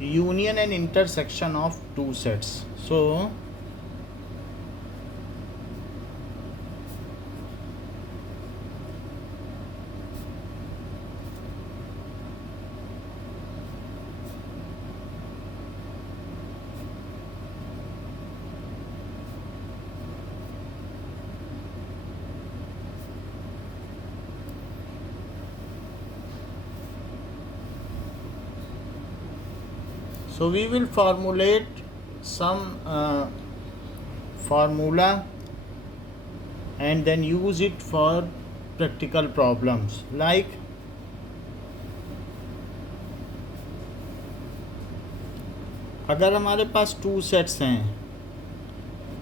union and intersection of two sets. So we will formulate some formula and then use it for practical problems. Like अगर हमारे पास two sets हैं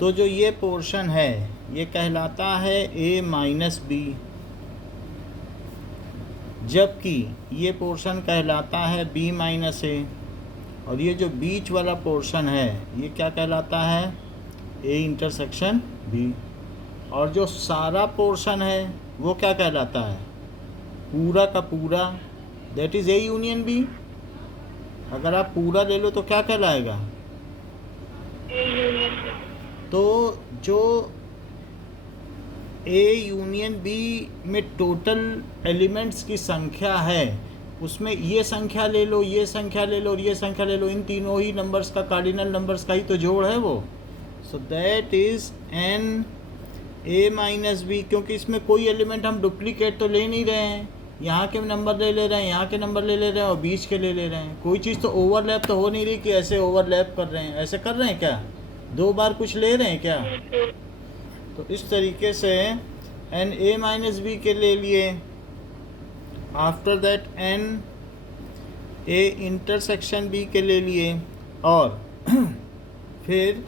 तो जो ये portion है ये कहलाता है a माइनस बी, जबकि ये पोर्शन कहलाता है b माइनस ए, और ये जो बीच वाला पोर्शन है ये क्या कहलाता है a इंटरसेक्शन b, और जो सारा पोर्शन है वो क्या कहलाता है पूरा का पूरा, that is a union b। अगर आप पूरा ले लो तो क्या कहलाएगा तो जो a यूनियन b में टोटल एलिमेंट्स की संख्या है उसमें ये संख्या ले लो, ये संख्या ले लो और ये संख्या ले लो, इन तीनों ही नंबर्स का कार्डिनल नंबर्स का ही तो जोड़ है वो। So that is n a minus B, क्योंकि इसमें कोई एलिमेंट हम डुप्लीकेट तो ले नहीं रहे हैं, यहाँ के नंबर ले रहे हैं, यहाँ के नंबर ले रहे हैं और बीच के ले रहे हैं। कोई चीज़ तो ओवरलैप तो हो नहीं रही कि ऐसे ओवरलैप कर रहे हैं, ऐसे कर रहे हैं क्या, दो बार कुछ ले रहे हैं क्या। तो इस तरीके से n a माइनस बी के ले लिए, after that n a intersection b के ले लिए, और फिर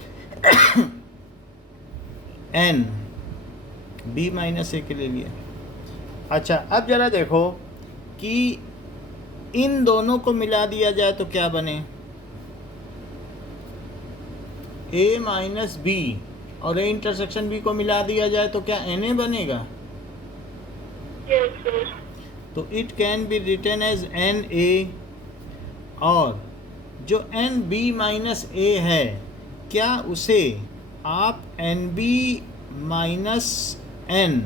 n b माइनस ए के ले लिए। अच्छा, अब ज़रा देखो कि इन दोनों को मिला दिया जाए तो क्या बने, a माइनस बी और a इंटरसेक्शन b को मिला दिया जाए तो क्या na बनेगा। तो it can be written as na, और जो nb माइनस a है क्या उसे आप nb minus n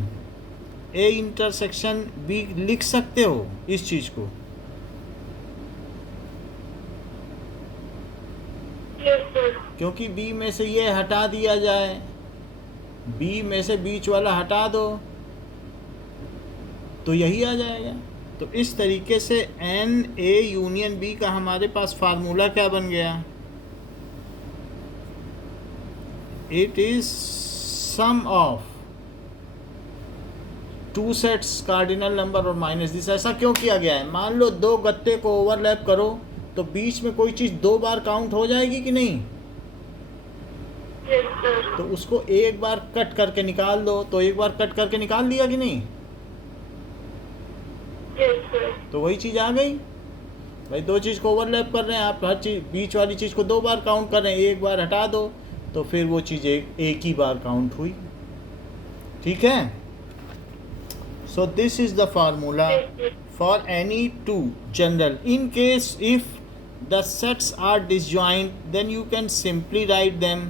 a intersection b लिख सकते हो इस चीज़ को। क्योंकि b में से ये हटा दिया जाए, b में से बीच वाला हटा दो तो यही आ जाएगा। तो इस तरीके से n a यूनियन b का हमारे पास फार्मूला क्या बन गया, it is sum of two sets cardinal number और माइनस दिस। ऐसा क्यों किया गया है, मान लो दो गत्ते को ओवरलैप करो तो बीच में कोई चीज़ दो बार काउंट हो जाएगी कि नहीं। तो उसको एक बार कट करके निकाल दो, तो एक बार कट करके निकाल दिया कि नहीं। तो वही चीज़ आ गई भाई, दो चीज़ को ओवरलैप कर रहे हैं आप, हर चीज़ बीच वाली चीज़ को दो बार काउंट कर रहे हैं, एक बार हटा दो तो फिर वो चीज़ एक ही बार काउंट हुई। ठीक है, so this is the formula for any two general. In case if the sets are disjoint then you can simply write them.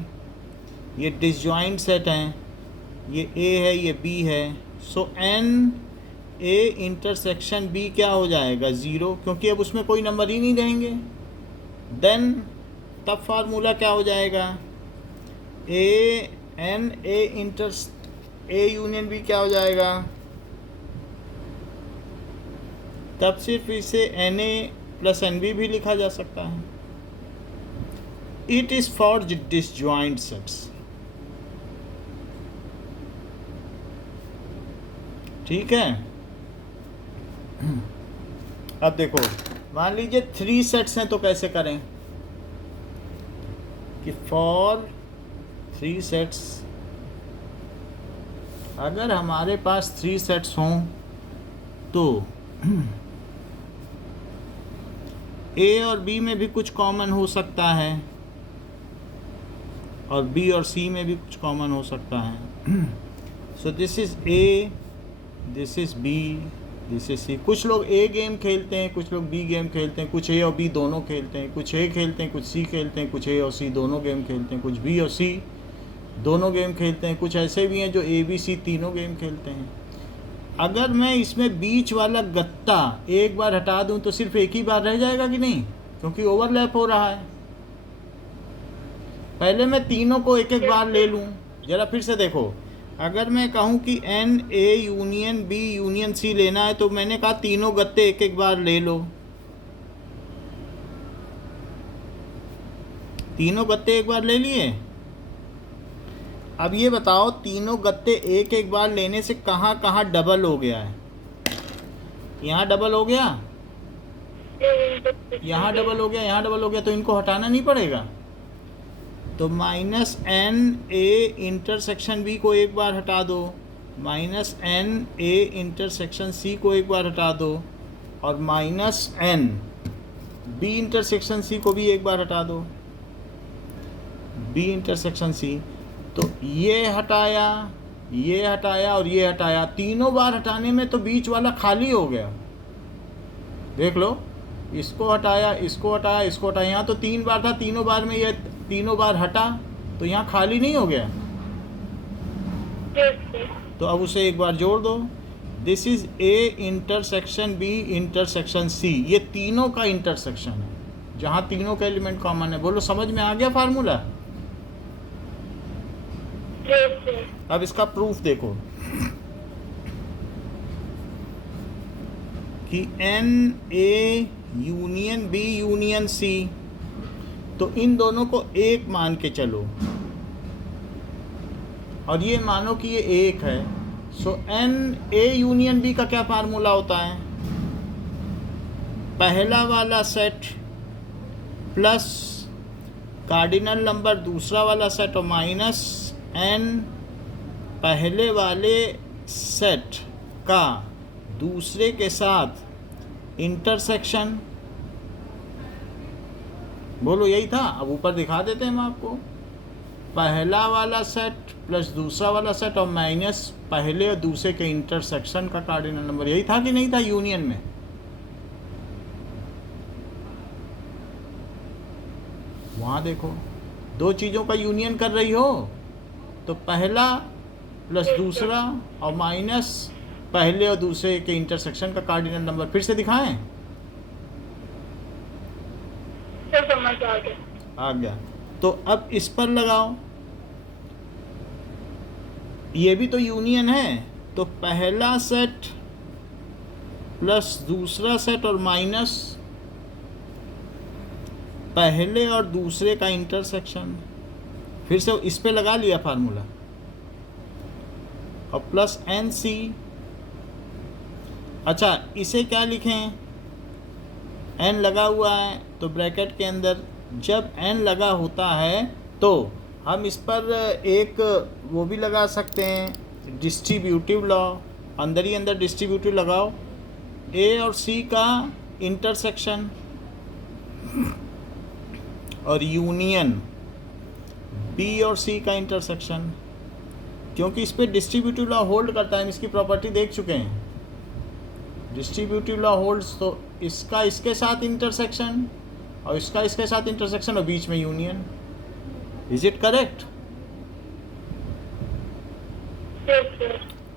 ये डिसजॉइंट सेट हैं, ये a है ये b है, so n a intersection b क्या हो जाएगा 0, क्योंकि अब उसमें कोई नंबर ही नहीं रहेंगे। देन तब फार्मूला क्या हो जाएगा, a यूनियन b क्या हो जाएगा, तब सिर्फ इसे na प्लस nb भी लिखा जा सकता है। It is for disjoint sets. ठीक है, अब देखो मान लीजिए 3 सेट्स हैं तो कैसे करें कि फॉर 3 सेट्स, अगर हमारे पास 3 सेट्स हों तो a और b में भी कुछ कॉमन हो सकता है और b और c में भी कुछ कॉमन हो सकता है। So this is a, this is b, this is C. कुछ लोग ए गेम खेलते हैं, कुछ लोग बी गेम खेलते हैं, कुछ ए और बी दोनों खेलते हैं, कुछ ए खेलते हैं, कुछ सी खेलते हैं, कुछ ए और सी दोनों गेम खेलते हैं, कुछ बी और सी दोनों गेम खेलते हैं, कुछ ऐसे भी हैं जो ए बी सी तीनों गेम खेलते हैं। अगर मैं इसमें बीच वाला गत्ता एक बार हटा दूं तो सिर्फ एक ही बार रह जाएगा कि नहीं, क्योंकि ओवरलैप हो रहा है। पहले मैं तीनों को एक एक बार ले लूं। जरा फिर से देखो, अगर मैं कहूं कि n A union B union C लेना है तो मैंने कहा तीनों गत्ते एक एक बार ले लो। तीनों गत्ते एक बार ले लिए। अब ये बताओ, तीनों गत्ते एक एक बार लेने से कहाँ कहाँ डबल हो गया है? यहाँ डबल हो गया, यहाँ डबल हो गया, यहाँ डबल हो गया, तो इनको हटाना नहीं पड़ेगा। तो minus n A intersection B को एक बार हटा दो, minus n A intersection C को एक बार हटा दो, और minus n B intersection C को भी एक बार हटा दो, बी इंटरसेक्शन सी। तो ये हटाया, ये हटाया और ये हटाया, तीनों बार हटाने में तो बीच वाला खाली हो गया। देख लो, इसको हटाया, इसको हटाया, इसको हटाया, यहाँ तो 3 बार था, तीनों बार में ये तीनों बार हटा, तो यहाँ खाली नहीं हो गया। तो अब उसे एक बार जोड़ दो। This is A intersection B intersection C, ये तीनों का इंटरसेक्शन है, जहाँ तीनों का एलिमेंट कॉमन है। बोलो, समझ में आ गया फार्मूला? अब इसका प्रूफ देखो कि n A union B union C, तो इन दोनों को एक मान के चलो, और ये मानो कि ये एक है। सो एन ए यूनियन बी का क्या फार्मूला होता है? पहला वाला सेट प्लस कार्डिनल नंबर दूसरा वाला सेट और माइनस एन पहले वाले सेट का दूसरे के साथ इंटरसेक्शन। बोलो, यही था। अब ऊपर दिखा देते हैं हम आपको। पहला वाला सेट प्लस दूसरा वाला सेट और माइनस पहले और दूसरे के इंटरसेक्शन का कार्डिनल नंबर। यही था कि नहीं था यूनियन में? वहाँ देखो, दो चीज़ों का यूनियन कर रही हो, तो पहला प्लस दूसरा और माइनस पहले और दूसरे के इंटरसेक्शन का कार्डिनल नंबर। फिर से दिखाएं? समझ आ गया। तो अब इस पर लगाओ, ये भी तो यूनियन है। तो पहला सेट प्लस दूसरा सेट और माइनस पहले और दूसरे का इंटरसेक्शन। फिर से इस पे लगा लिया फार्मूला, और प्लस एन सी। अच्छा, इसे क्या लिखें? एन लगा हुआ है तो ब्रैकेट के अंदर जब एन लगा होता है तो हम इस पर एक वो भी लगा सकते हैं, डिस्ट्रीब्यूटिव लॉ। अंदर ही अंदर डिस्ट्रीब्यूटिव लगाओ, ए और सी का इंटरसेक्शन और यूनियन बी और सी का इंटरसेक्शन। क्योंकि इस पे डिस्ट्रीब्यूटिव लॉ होल्ड करता है, हम इसकी प्रॉपर्टी देख चुके हैं। डिस्ट्रीब्यूटिव लॉ होल्ड्स, तो इसका इसके साथ इंटरसेक्शन और इसका इसके साथ इंटरसेक्शन और बीच में यूनियन। Is it correct?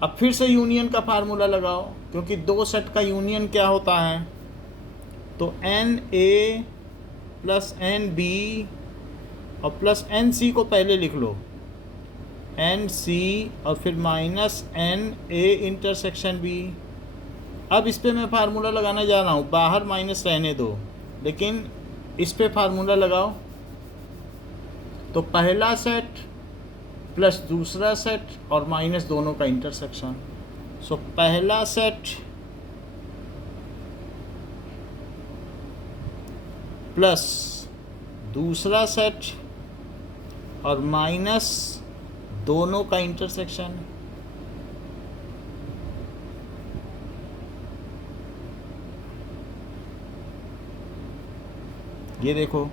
अब फिर से यूनियन का फार्मूला लगाओ, क्योंकि दो सेट का यूनियन क्या होता है? तो n A plus n B और प्लस एन सी को पहले लिख लो, एन सी और फिर minus n A intersection B. अब इस पे मैं फार्मूला लगाने जा रहा हूँ, बाहर माइनस रहने दो, लेकिन इस पे फार्मूला लगाओ। तो पहला सेट प्लस दूसरा सेट और माइनस दोनों का इंटरसेक्शन। सो पहला सेट प्लस दूसरा सेट और माइनस दोनों का इंटरसेक्शन। ये देखो,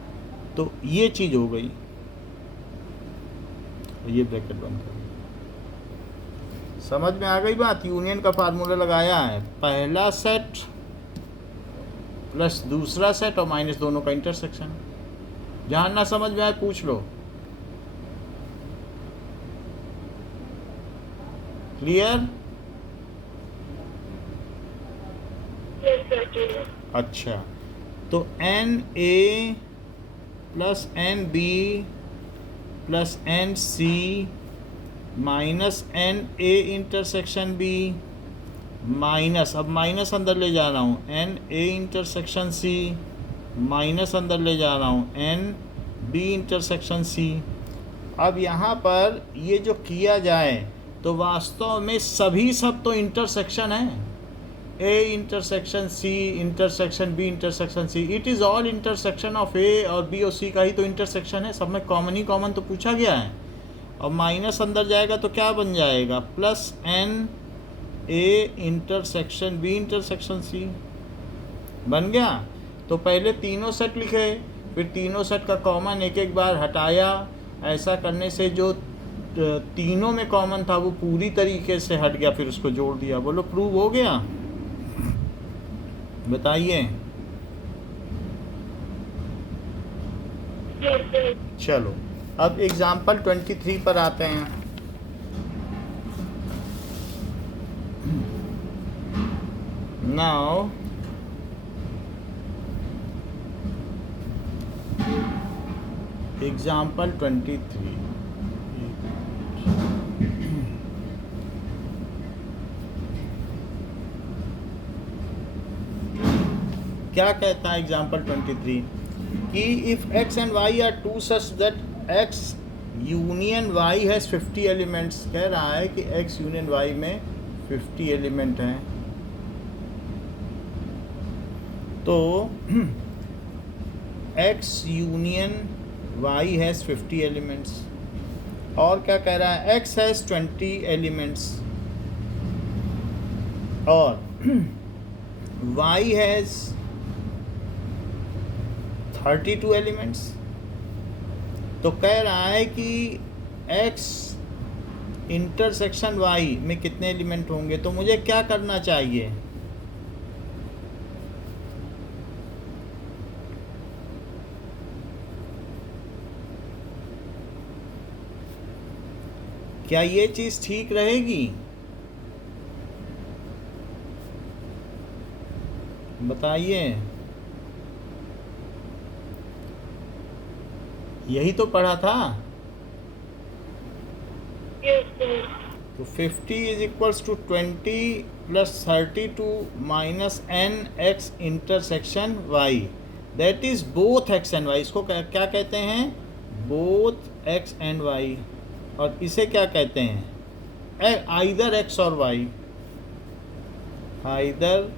तो ये चीज़ हो गई, ये ब्रैकेट बंद कर। समझ में आ गई बात? यूनियन का फार्मूला लगाया है, पहला सेट प्लस दूसरा सेट और माइनस दोनों का इंटरसेक्शन। जहाँ ना समझ में आए पूछ लो। क्लियर? Yes sir clear. अच्छा, तो n A plus n B plus n C minus n A intersection B minus, अब माइनस अंदर ले जा रहा हूँ, n A intersection C minus अंदर ले जा रहा हूँ, एन बी इंटरसेक्शन सी। अब यहाँ पर ये जो किया जाए तो वास्तव में सभी सब तो इंटरसेक्शन है, A intersection C intersection B intersection C, it is all intersection of A और बी और सी का ही तो इंटरसेक्शन है, सब में कॉमन ही कॉमन तो पूछा गया है। और माइनस अंदर जाएगा तो क्या बन जाएगा, plus n A intersection B intersection C बन गया। तो पहले तीनों सेट लिखे, फिर तीनों सेट का कॉमन एक एक बार हटाया। ऐसा करने से जो तीनों में कॉमन था वो पूरी तरीके से हट गया, फिर उसको जोड़ दिया। बोलो प्रूव हो गया? बताइए। Yes sir. चलो अब एग्जाम्पल 23 पर आते हैं। नाउ एग्जाम्पल 23, क्या कहता है एग्जाम्पल 23 कि if x and y are two such that x union y has 50 elements. कह रहा है कि x यूनियन y में 50 एलिमेंट हैं। तो x union y has 50 elements, और क्या कह रहा है, x हैज़ 20 एलिमेंट्स और y हैज़ 32 एलिमेंट्स। तो कह रहा है कि x इंटरसेक्शन y में कितने एलिमेंट होंगे। तो मुझे क्या करना चाहिए, क्या ये चीज़ ठीक रहेगी? बताइए। यही तो पढ़ा था। Yes sir. तो 50 is equals to 20 plus 32 minus n x intersection y, that is both x and y. इसको क्या कहते हैं, बोथ एक्स एंड वाई। और इसे क्या कहते हैं, आइदर एक्स और वाई, आइदर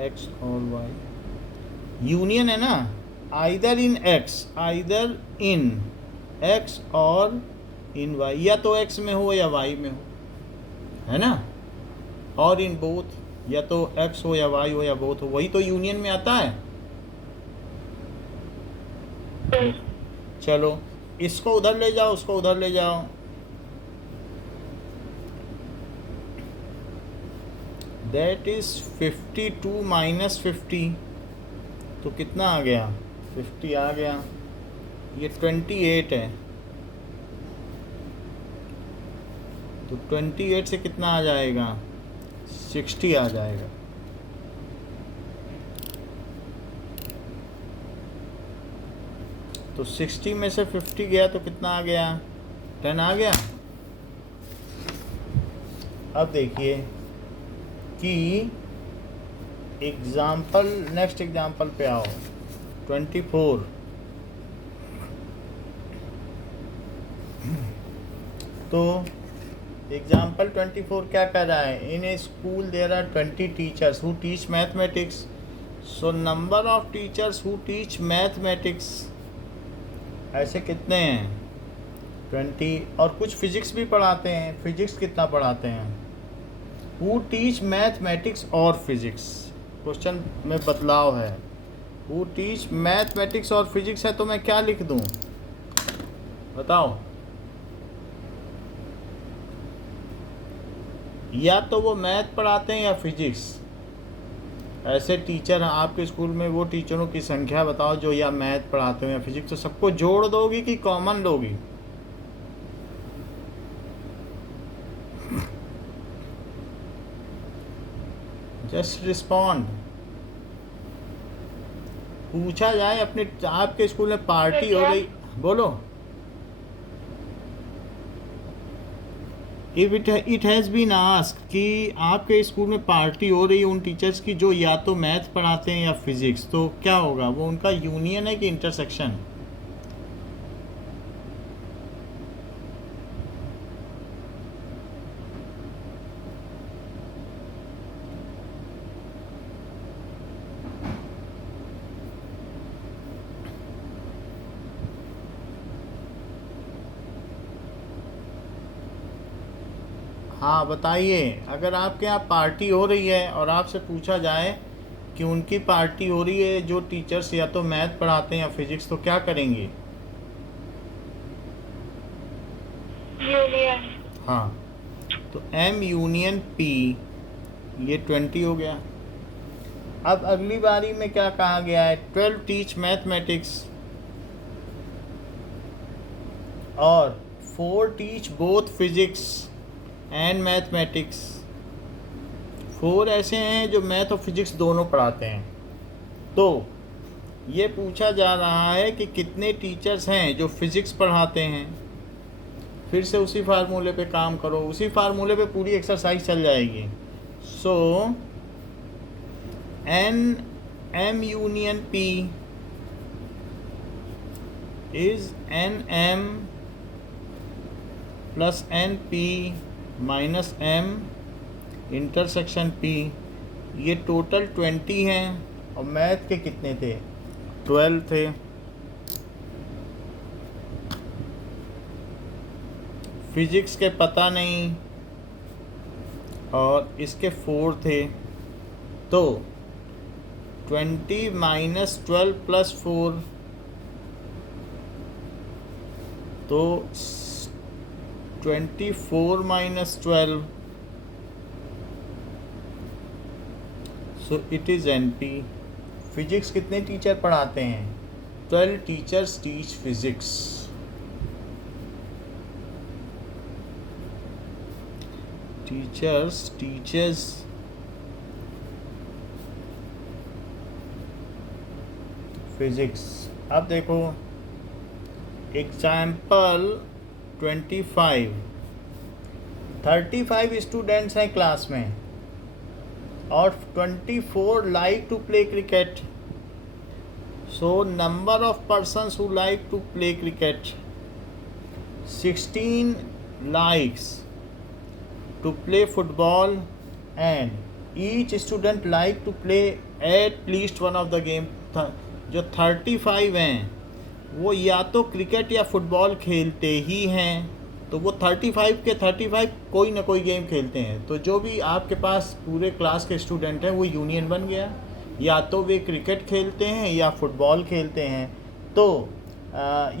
एक्स और वाई। यूनियन है ना, either in x, either in x और इन वाई, या तो एक्स में हो या वाई में हो, है ना, और इन बोथ, या तो एक्स हो या वाई हो या बोथ हो, वही तो यूनियन में आता है। चलो इसको उधर ले जाओ, उसको उधर ले जाओ। दैट इज 52 माइनस 50, तो कितना आ गया, 50 आ गया। ये 28 है, तो 28 से कितना आ जाएगा, 60 आ जाएगा। तो 60 में से 50 गया तो कितना आ गया, 10 आ गया। अब देखिए कि एग्जाम्पल, नेक्स्ट एग्जाम्पल पे आओ, 24। तो एग्जाम्पल 24 क्या कर रहा है, in a school there are 20 teachers who teach mathematics, so number of teachers who teach mathematics, ऐसे कितने हैं, 20। और कुछ फिजिक्स भी पढ़ाते हैं, फिजिक्स कितना पढ़ाते हैं, हु टीच मैथमेटिक्स और फिजिक्स। क्वेश्चन में बदलाव है, हु टीच मैथमेटिक्स और फिजिक्स है, तो मैं क्या लिख दूं, बताओ। या तो वो मैथ पढ़ाते हैं या फिजिक्स। ऐसे टीचर आपके स्कूल में, वो टीचरों की संख्या बताओ जो या मैथ पढ़ाते हो या फिजिक्स। तो सबको जोड़ दोगी कि कॉमन लोगी? Just respond. पूछा जाए अपने आपके स्कूल में पार्टी हो रही, बोलो। If it has been asked कि आपके स्कूल में पार्टी हो रही है उन टीचर्स की जो या तो मैथ पढ़ाते हैं या फिजिक्स, तो क्या होगा? वो उनका यूनियन है कि इंटरसेक्शन? हाँ बताइए, अगर आपके यहाँ पार्टी हो रही है और आपसे पूछा जाए कि उनकी पार्टी हो रही है जो टीचर्स या तो मैथ पढ़ाते हैं या फिजिक्स, तो क्या करेंगे? यूनियन। हाँ, तो M यूनियन P, ये 20 हो गया। अब अगली बारी में क्या कहा गया है? 12 टीच मैथमेटिक्स और 4 teach both physics and mathematics. 4 ऐसे हैं जो मैथ और फिजिक्स दोनों पढ़ाते हैं। तो ये पूछा जा रहा है कि कितने टीचर्स हैं जो फिजिक्स पढ़ाते हैं। फिर से उसी फार्मूले पे काम करो, उसी फार्मूले पे पूरी एक्सरसाइज चल जाएगी। सो M union P is M plus NP minus M intersection P। ये टोटल 20 हैं और मैथ के कितने थे? 12 थे। फिजिक्स के पता नहीं और इसके 4 थे। तो 20 माइनस 12 प्लस 4, तो 24 minus 12, so it is NP। Physics कितने टीचर पढ़ाते हैं? 12 teachers teach physics. Teachers teachers physics. अब देखो एग्जाम्पल 35 स्टूडेंट्स हैं क्लास में और 24 like to play cricket. So number of persons who like to play cricket 16 likes to play football and each student like to play at least one of the game। जो 35 हैं वो या तो cricket या football खेलते ही हैं, तो वो 35 के 35 कोई ना कोई गेम खेलते हैं। तो जो भी आपके पास पूरे क्लास के स्टूडेंट हैं वो यूनियन बन गया, या तो वे क्रिकेट खेलते हैं या फुटबॉल खेलते हैं। तो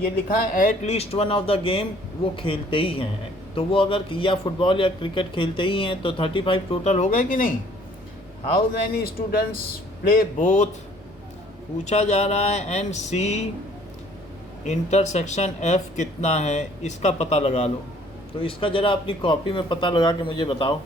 ये लिखा है at least one of the game, वो खेलते ही हैं। तो वो अगर या फुटबॉल या क्रिकेट खेलते ही हैं तो 35 टोटल हो गए कि नहीं? How many students play both पूछा जा रहा है। एंड C इंटरसेक्शन F कितना है इसका पता लगा लो। तो इसका ज़रा अपनी कॉपी में पता लगा के मुझे बताओ।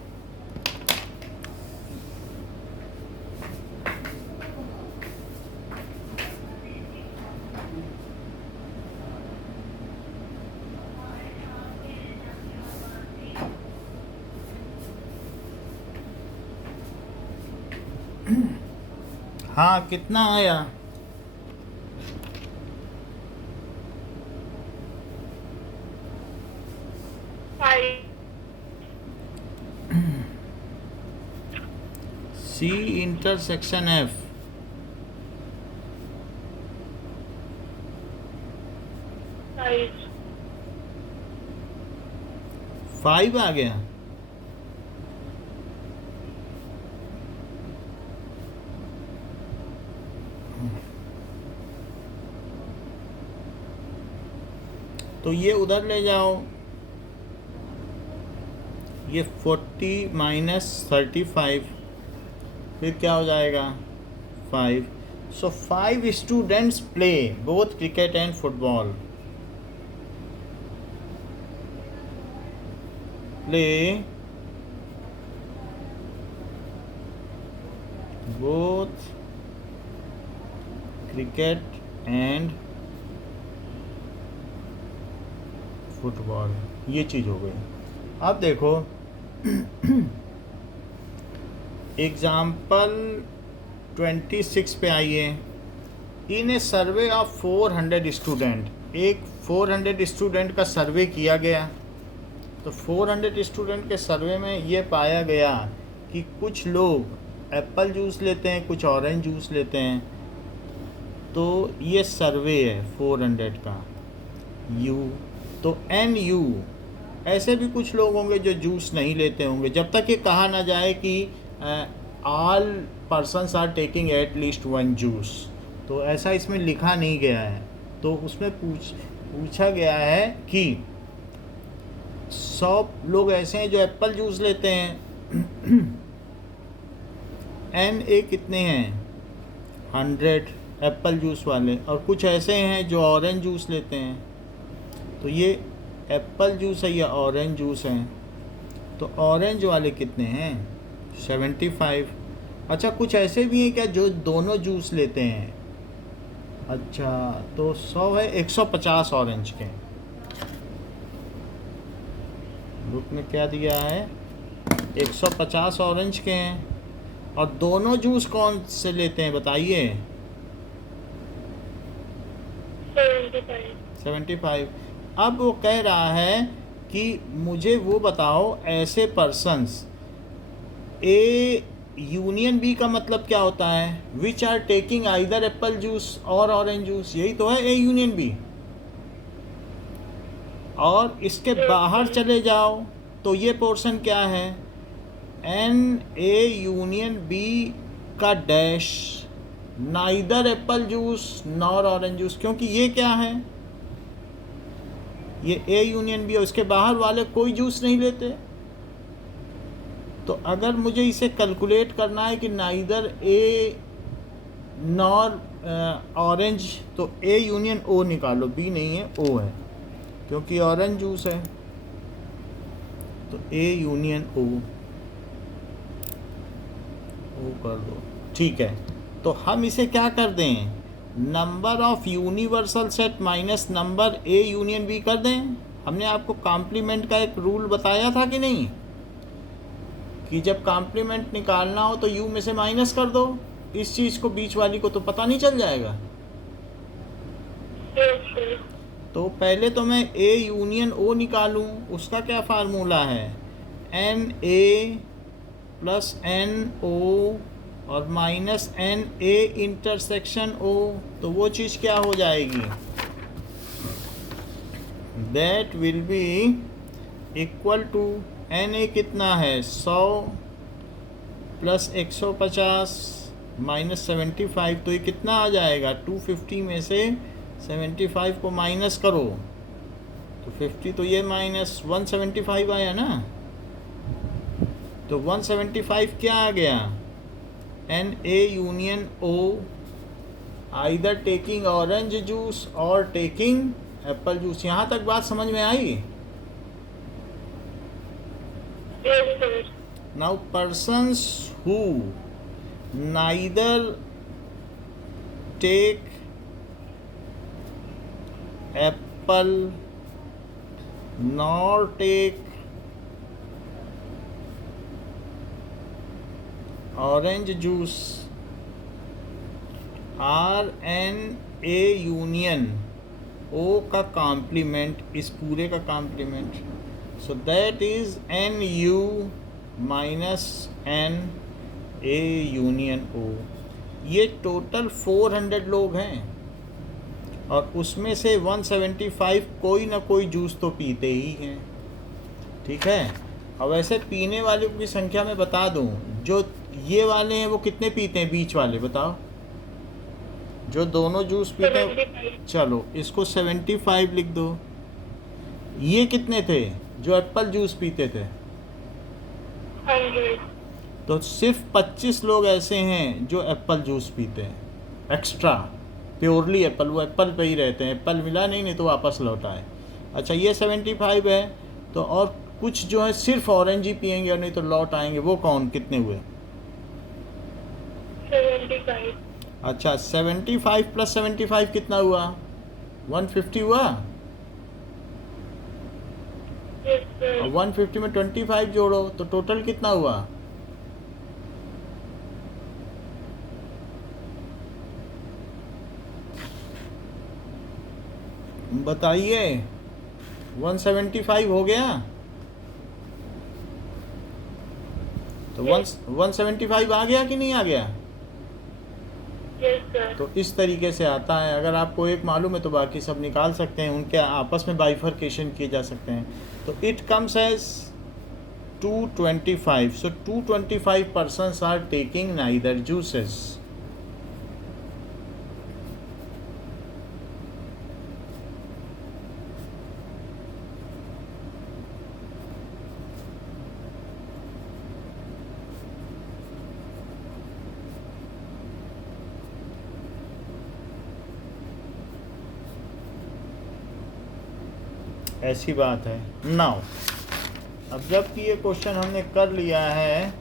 हाँ कितना आया? C इंटरसेक्शन F 5 आ गया। तो ये उधर ले जाओ, ये 40 माइनस 35, फिर क्या हो जाएगा 5. सो 5 students play both cricket and football. Play both cricket and football. ये चीज़ हो गई. अब देखो एग्जाम्पल 26 पे आइए. इन ए सर्वे ऑफ 400 स्टूडेंट, एक 400 स्टूडेंट का सर्वे किया गया. तो 400 स्टूडेंट के सर्वे में ये पाया गया कि कुछ लोग एप्पल जूस लेते हैं, कुछ ऑरेंज जूस लेते हैं. तो ये सर्वे है 400 का. यू तो एन यू, ऐसे भी कुछ लोग होंगे जो जूस नहीं लेते होंगे, जब तक ये कहा ना जाए कि all persons are taking at least 1 juice. तो ऐसा इसमें लिखा नहीं गया है. तो उसमें पूछा गया है कि 100 लोग ऐसे हैं जो एप्पल जूस लेते हैं. एन ए कितने हैं 100 एप्पल जूस वाले, और कुछ ऐसे हैं जो ऑरेंज जूस लेते हैं. तो ये एप्पल जूस है या ऑरेंज जूस है. तो ऑरेंज वाले कितने हैं 75. अच्छा, कुछ ऐसे भी हैं क्या जो दोनों जूस लेते हैं. अच्छा, तो 100 है 150 ऑरेंज के. बुक में क्या दिया है 150 ऑरेंज के हैं. और दोनों जूस कौन से लेते हैं बताइए 75. अब वो कह रहा है कि मुझे वो बताओ ऐसे पर्सन्स, ए यूनियन बी का मतलब क्या होता है, which are taking either apple juice और ऑरेंज जूस. यही तो है ए यूनियन बी. और इसके बाहर चले जाओ तो ये पोर्शन क्या है एन ए यूनियन बी का dash neither Apple juice nor orange juice. क्योंकि ये क्या है, ये ए यूनियन बी है, उसके बाहर वाले कोई जूस नहीं लेते. तो अगर मुझे इसे कैलकुलेट करना है कि नाइदर ए नॉर ऑरेंज, तो ए यूनियन ओ निकालो. बी नहीं है ओ है, क्योंकि ऑरेंज जूस है. तो ए यूनियन ओ कर दो. ठीक है, तो हम इसे क्या कर दें, number of universal set minus number A union B कर दें. हमने आपको कॉम्प्लीमेंट का एक रूल बताया था कि नहीं, कि जब कॉम्प्लीमेंट निकालना हो तो यू में से माइनस कर दो. इस चीज़ को बीच वाली को तो पता नहीं चल जाएगा. तो पहले तो मैं ए यूनियन ओ निकालूं. उसका क्या फार्मूला है n A plus n O और minus n A intersection O. तो वो चीज़ क्या हो जाएगी, that will be equal to n A कितना है 100 प्लस 150 माइनस 75. तो ये कितना आ जाएगा 250 में से 75 को माइनस करो तो 50, तो ये माइनस 175 आया ना. तो 175 क्या आ गया n A union O either taking orange juice और टेकिंग एप्पल जूस. यहाँ तक बात समझ में आई. Now persons who neither take apple nor take orange juice are an A union O का कॉम्प्लीमेंट, इस पूरे का complement. So that is n U minus n A union O. ये टोटल 400 लोग हैं और उसमें से 175 कोई ना कोई जूस तो पीते ही हैं. ठीक है. अब ऐसे पीने वालों की संख्या मैं बता दूं, जो ये वाले हैं वो कितने पीते हैं, बीच वाले बताओ, जो दोनों जूस पीते हैं. चलो इसको 75 लिख दो. ये कितने थे जो एप्पल जूस पीते थे, 100. तो सिर्फ 25 लोग ऐसे हैं जो एप्पल जूस पीते हैं, एक्स्ट्रा प्योरली एप्पल, वो एप्पल पे ही रहते हैं, एप्पल मिला नहीं तो वापस लौट आए। अच्छा, ये 75 है। तो और कुछ जो है सिर्फ ऑरेंज ही पियेंगे और नहीं तो लौट आएंगे, वो कौन, कितने हुए? 75. अच्छा, 75 + 75 कितना हुआ? 150 हुआ। Yes, sir. और 150 में 25 जोड़ो तो टोटल कितना हुआ? बताइए, 175 हो गया। तो 175 आ गया कि नहीं आ गया? Yes, sir. तो इस तरीके से आता है। अगर आपको एक मालूम है तो बाकी सब निकाल सकते हैं, उनके आपस में बाइफरकेशन किए जा सकते हैं। तो it comes as 225. So 225 persons are taking neither juices. ऐसी बात है। नाउ अब जबकि ये क्वेश्चन हमने कर लिया है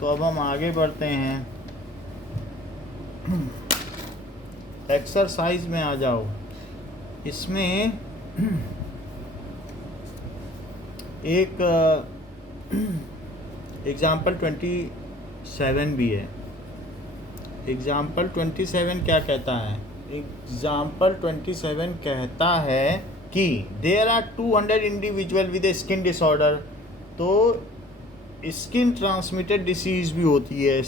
तो अब हम आगे बढ़ते हैं। एक्सरसाइज में आ जाओ। इसमें एक एग्जाम्पल 27 भी है। एग्जाम्पल 27 क्या कहता है? एग्जाम्पल 27 कहता है कि there are 200 individual with a skin disorder. तो स्किन ट्रांसमिटेड डिसीज भी होती है,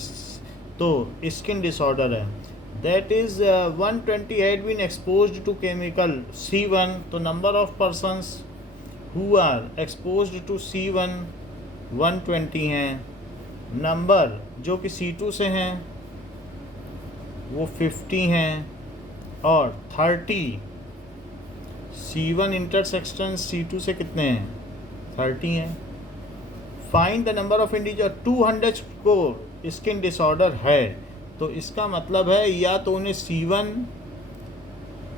तो स्किन डिसऑर्डर है। That is 120 had been exposed to chemical C1। तो number of persons who are exposed to C1 120 हैं। नंबर जो कि C2 से हैं वो 50 हैं, और 30 C1 इंटरसेक्शन C2 से कितने हैं? 30 हैं। Find the number of individual. 200 को स्किन डिसऑर्डर है, तो इसका मतलब है या तो उन्हें C1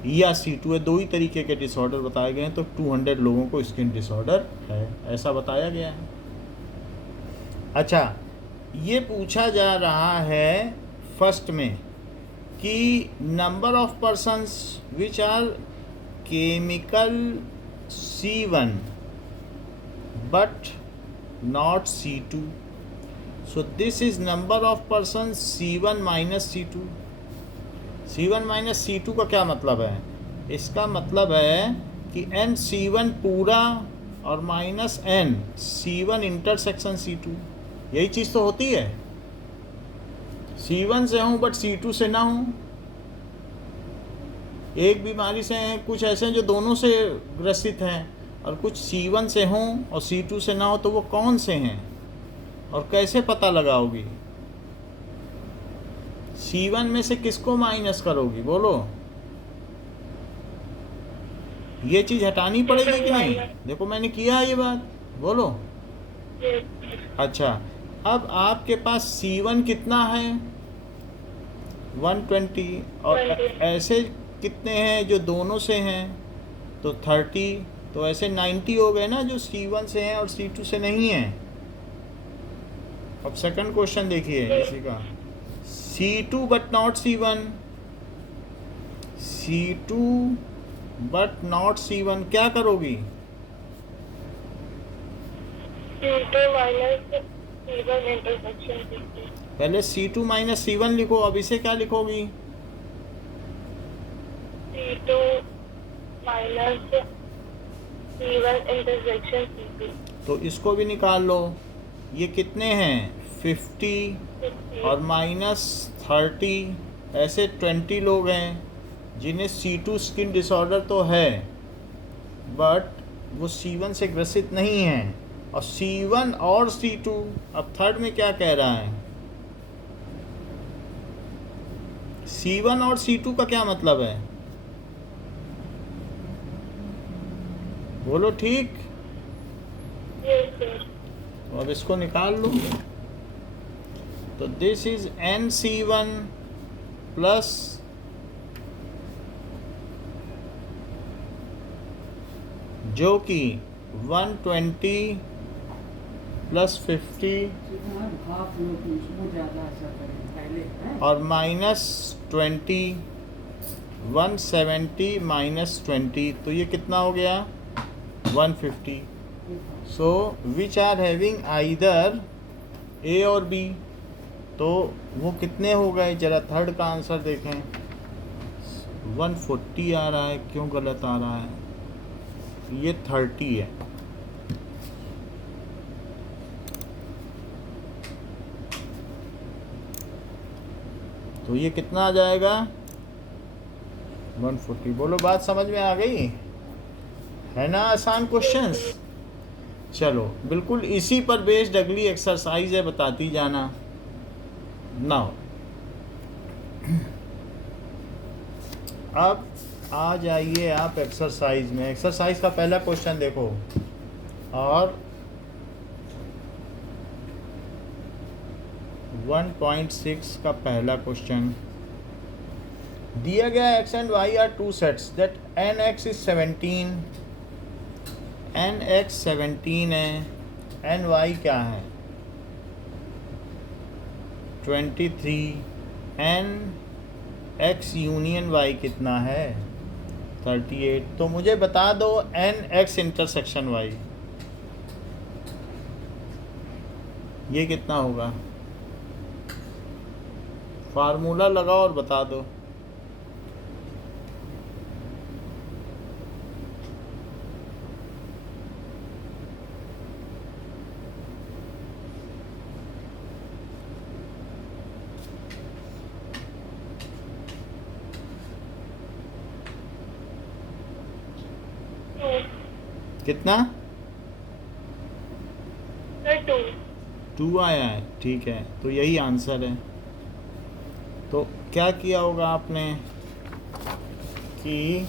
या C2 है, दो ही तरीके के डिसऑर्डर बताए गए हैं। तो 200 लोगों को स्किन डिसऑर्डर है, ऐसा बताया गया है। अच्छा, ये पूछा जा रहा है फर्स्ट में कि number of persons which are chemical C1 but not C2. So this is number of persons C1 minus C2. C1 minus C2 का क्या मतलब है? इसका मतलब है कि n C1 पूरा और minus n C1 intersection C2। यही चीज़ तो होती है। C1 से हूँ बट C2 से ना हूँ। एक बीमारी से हैं, कुछ ऐसे हैं जो दोनों से ग्रसित हैं, और कुछ C1 से हों और C2 से ना हो, तो वो कौन से हैं और कैसे पता लगाओगी? C1 में से किसको माइनस करोगी? बोलो, ये चीज़ हटानी पड़ेगी कि नहीं? देखो मैंने किया है ये बात, बोलो। Yes. अच्छा, अब आपके पास C1 कितना है? 120, और 120। ऐसे कितने हैं जो दोनों से हैं? तो 30। तो ऐसे 90 हो गए ना जो C1 से हैं और C2 से नहीं हैं। अब सेकंड क्वेश्चन देखिए इसी का। C2 but not C1। C2 but not C1 क्या करोगी? C2 minus C1 intersection C2. पहले C2 माइनस C1 लिखो, अब इसे क्या लिखोगी? C2 minus C1 intersection C2. तो इसको भी निकाल लो। ये कितने हैं? 50 50. और माइनस 30, ऐसे 20 लोग हैं जिन्हें C2 स्किन डिसऑर्डर तो है बट वो C1 से ग्रसित नहीं हैं। और C1 और C2, अब थर्ड में क्या कह रहा है? C1 और C2 का क्या मतलब है? बोलो ठीक। Yes, sir. तो अब इसको निकाल लो। तो दिस इज NC1 प्लस जो कि 120 प्लस 50 और माइनस 20, 170 माइनस 20, तो ये कितना हो गया 150. सो विच आर हैविंग आइदर ए और बी, तो वो कितने हो गए, जरा थर्ड का आंसर देखें. 140 आ रहा है, क्यों गलत आ रहा है, ये 30 है. तो ये कितना आ जाएगा 140. बोलो बात समझ में आ गई है ना, आसान क्वेश्चंस. चलो बिल्कुल इसी पर बेस्ड अगली एक्सरसाइज है, बताती जाना. नाउ अब आ जाइए आप एक्सरसाइज में. एक्सरसाइज का पहला क्वेश्चन देखो, और 1.6 का पहला क्वेश्चन दिया गया. x and y are two sets that nx is 17, nx 17 है, ny क्या है 23, nx यूनियन y कितना है 38. तो मुझे बता दो nx इंटरसेक्शन y ये कितना होगा. फार्मूला लगाओ और बता दो. कितना 2 आया है, ठीक है. तो यही आंसर है. तो क्या किया होगा आपने कि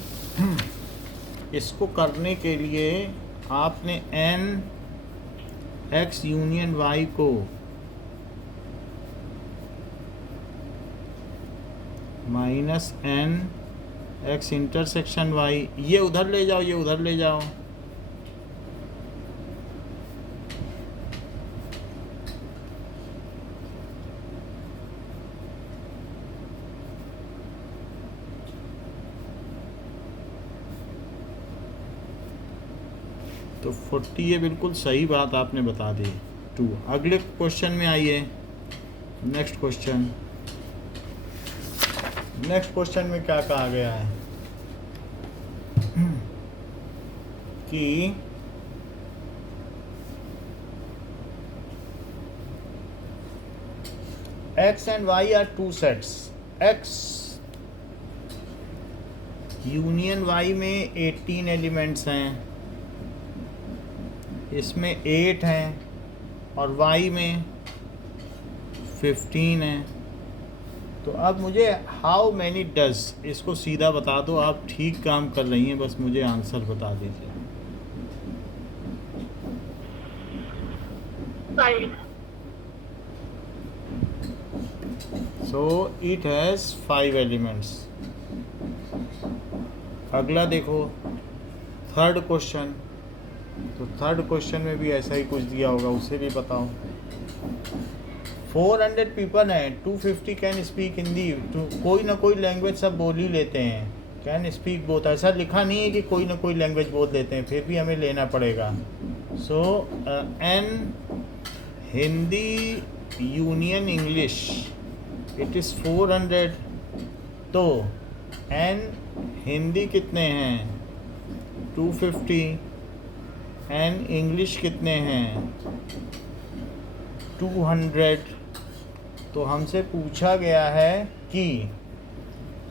इसको करने के लिए आपने n x यूनियन y को minus n x intersection y, ये उधर ले जाओ, ये उधर ले जाओ. तो 40, ये बिल्कुल सही बात आपने बता दी. 2. अगले क्वेश्चन में आइए. नेक्स्ट क्वेश्चन में क्या कहा गया है कि x and y are two sets. x union y में 18 एलिमेंट्स हैं, इसमें 8 हैं, और y में 15 है. तो अब मुझे हाउ मैनी डज, इसको सीधा बता दो. आप ठीक काम कर रही हैं, बस मुझे आंसर बता दीजिए. 5. So it has 5 elements. अगला देखो थर्ड क्वेश्चन. तो थर्ड क्वेश्चन में भी ऐसा ही कुछ दिया होगा, उसे भी बताओ. 400 पीपल हैं, 250 कैन स्पीक हिंदी. कोई ना कोई लैंग्वेज सब बोल ही लेते हैं. कैन स्पीक बोथ, ऐसा लिखा नहीं है कि कोई ना कोई लैंग्वेज बोल लेते हैं, फिर भी हमें लेना पड़ेगा. So n Hindi union English it is 400. तो एन हिंदी कितने हैं 250, एन इंग्लिश कितने हैं 200. तो हमसे पूछा गया है कि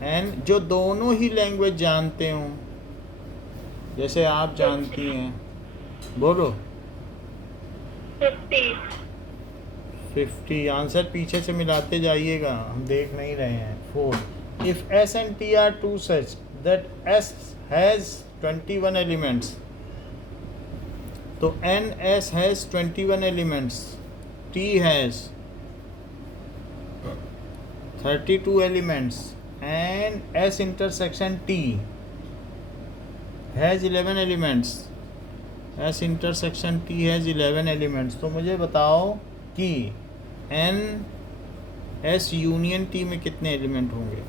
एन जो दोनों ही लैंग्वेज जानते हों, जैसे आप जानती हैं, बोलो 50. आंसर पीछे से मिलाते जाइएगा, हम देख नहीं रहे हैं. 4. If S and T are two such that S has 21 elements. तो n S has 21 elements, T has 32 elements and S intersection T has 11 elements. S intersection T has 11 elements. तो मुझे बताओ कि N S यूनियन T में कितने element होंगे?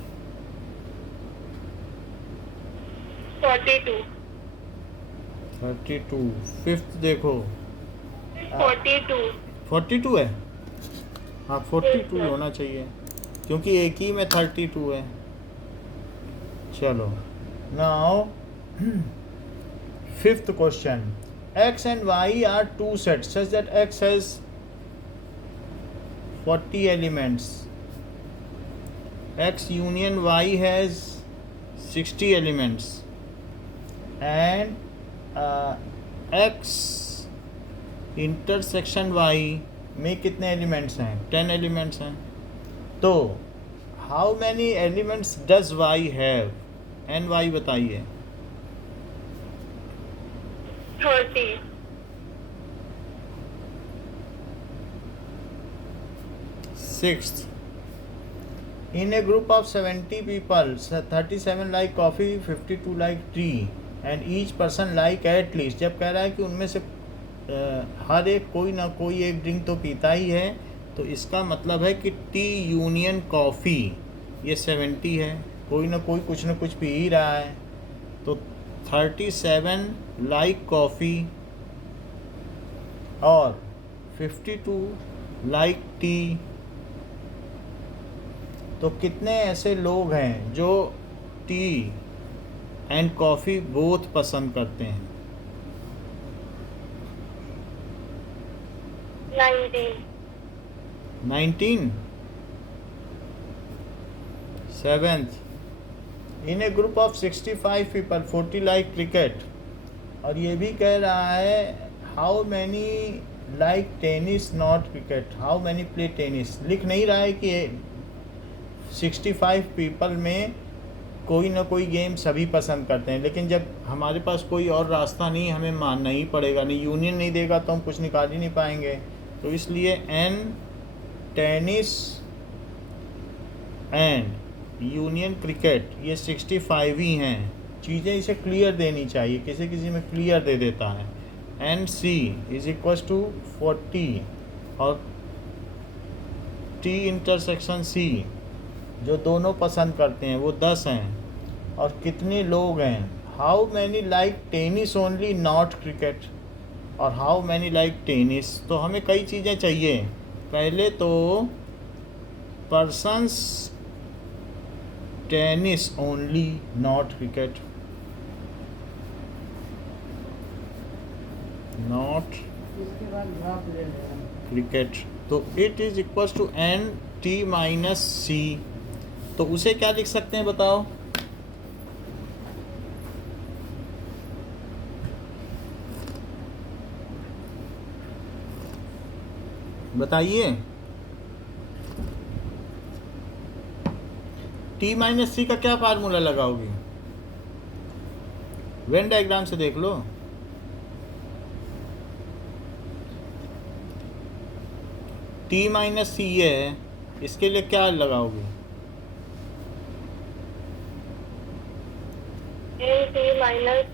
42. 32. Fifth देखो 42. 42 है. हाँ 42 Yes, sir. होना चाहिए क्योंकि एक ही में 32 है. चलो now fifth question. X and Y are two sets such that X has 40 elements. X union Y has 60 elements and X intersection Y में कितने एलिमेंट्स हैं? 10 एलिमेंट्स हैं. तो how many elements does Y have? N Y बताइए. 30. Sixth, in a group of 70 people, 37 like coffee, 52 like tea, and each person like at least. जब कह रहा है कि उनमें से हर एक कोई ना कोई एक ड्रिंक तो पीता ही है, तो इसका मतलब है कि टी यूनियन कॉफ़ी ये 70 है, कोई ना कोई कुछ ना कुछ पी ही रहा है. तो 37 लाइक कॉफ़ी और 52 लाइक टी. तो कितने ऐसे लोग हैं जो टी एंड कॉफ़ी बोथ पसंद करते हैं? 19. 19. Seventh, in a group of 65 people, 40 like cricket. और ये भी कह रहा है how many like tennis not cricket, how many play tennis. लिख नहीं रहा है कि 65 पीपल में कोई ना कोई गेम सभी पसंद करते हैं, लेकिन जब हमारे पास कोई और रास्ता नहीं, हमें मानना ही पड़ेगा. नहीं यूनियन नहीं देगा तो हम कुछ निकाल ही नहीं पाएंगे. तो इसलिए n tennis and union cricket ये 65 ही हैं. चीज़ें इसे क्लियर देनी चाहिए, किसी किसी में क्लियर दे देता है. N C is equal to 40 और टी इंटरसेक्शन सी जो दोनों पसंद करते हैं वो 10 हैं. और कितने लोग हैं? How many like tennis only not cricket और हाउ मैनी लाइक टेनिस. तो हमें कई चीज़ें चाहिए. पहले तो persons tennis only not cricket, not cricket. तो it is equal to n T minus C. तो उसे क्या लिख सकते हैं बताओ? बताइए. टी माइनस सी का क्या फार्मूला लगाओगे? वेन डायग्राम से देख लो. टी माइनस सी ये है, इसके लिए क्या लगाओगे? N T minus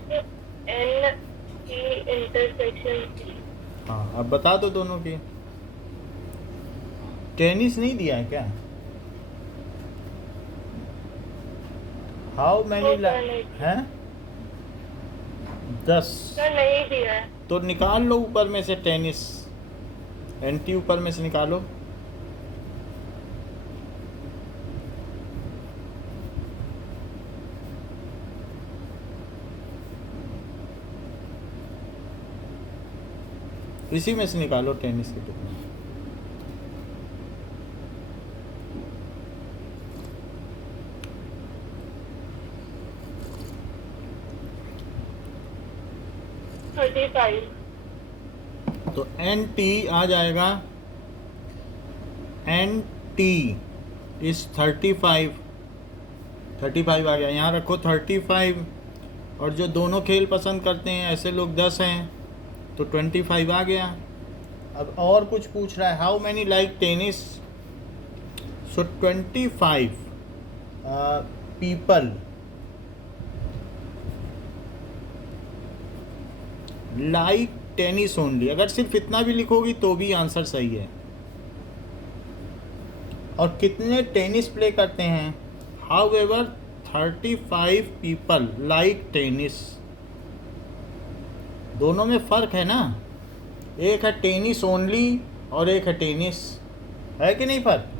N T intersection T. हाँ अब बता दो दोनों की. टेनिस नहीं दिया है क्या? हाउ मैनी हैं? 10. सर नहीं दिया है. तो निकाल लो ऊपर में से टेनिस. एंटी ऊपर में से निकालो. इसी में से निकालो टेनिस के टुकड़े. तो एन टी आ जाएगा. N T is 35. 35 आ गया. यहाँ रखो 35. और जो दोनों खेल पसंद करते हैं ऐसे लोग 10 हैं, तो 25 आ गया. अब और कुछ पूछ रहा है. How many like tennis. So 25 people like tennis only. अगर सिर्फ इतना भी लिखोगी तो भी आंसर सही है. और कितने टेनिस प्ले करते हैं? However 35 people like tennis. दोनों में फ़र्क है ना. एक है टेनिस ओनली और एक है टेनिस. है कि नहीं फ़र्क?